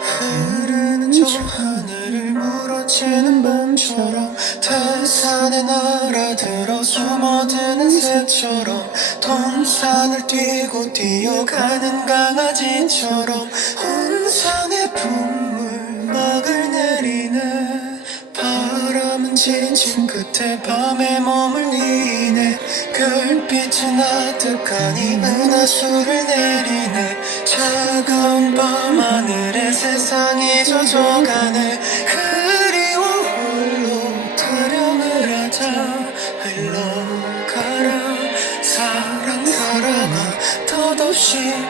흐르는 저 하늘을 물어채는 밤처럼 뛰고 뛰어가는 강아지처럼 혼선의 분물 막을 내리네 바람은 지친 끝에 밤에 머물리네. 별빛은 아득하니 은하수를 내리네. 차가운 밤 하늘에 세상이 젖어가네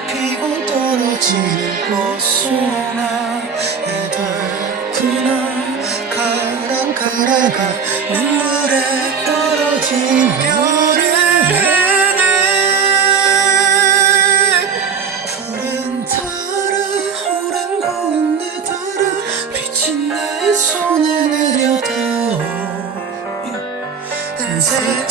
피고 떨어지는 꽃송아 애달구나 가랑 가라가 눈물에 떨어진 별을 해내. 푸른 달아 오랜 고운 내 달아 빛이 내 손에 내려다오. 은색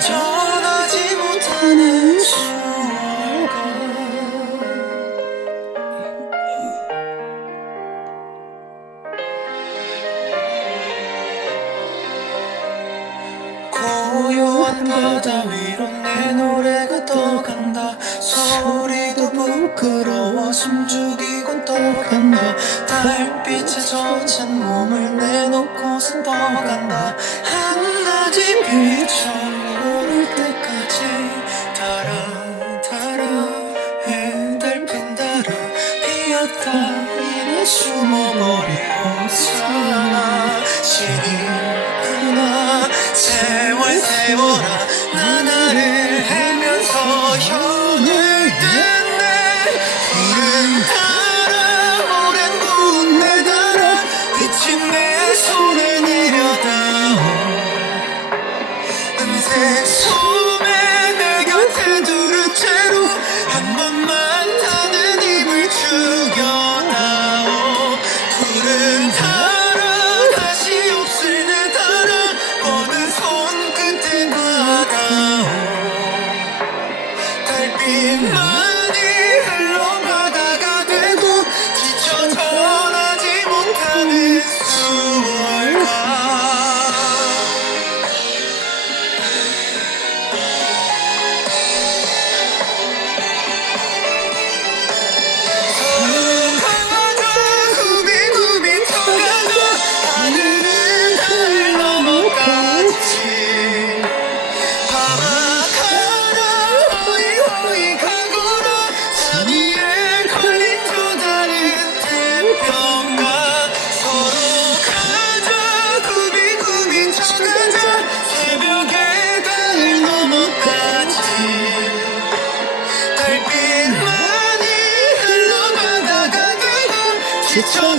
전하지 못하는 고요한 바다 위로 내 노래가 떠간다. 소리도 부끄러워 숨죽이곤 떠간다. 달빛에 젖은 몸을 내놓고선 떠간다. 한낮이 때까지 달아 달아 해달핀 달아 피었다 이내 숨어버리고 살아 신이구나 나날을 헤면서 현을 뜬네 푸른 달아 오랜 구운 내 달아 비친 내 손을 내려다오. 은색 소 달 지쳐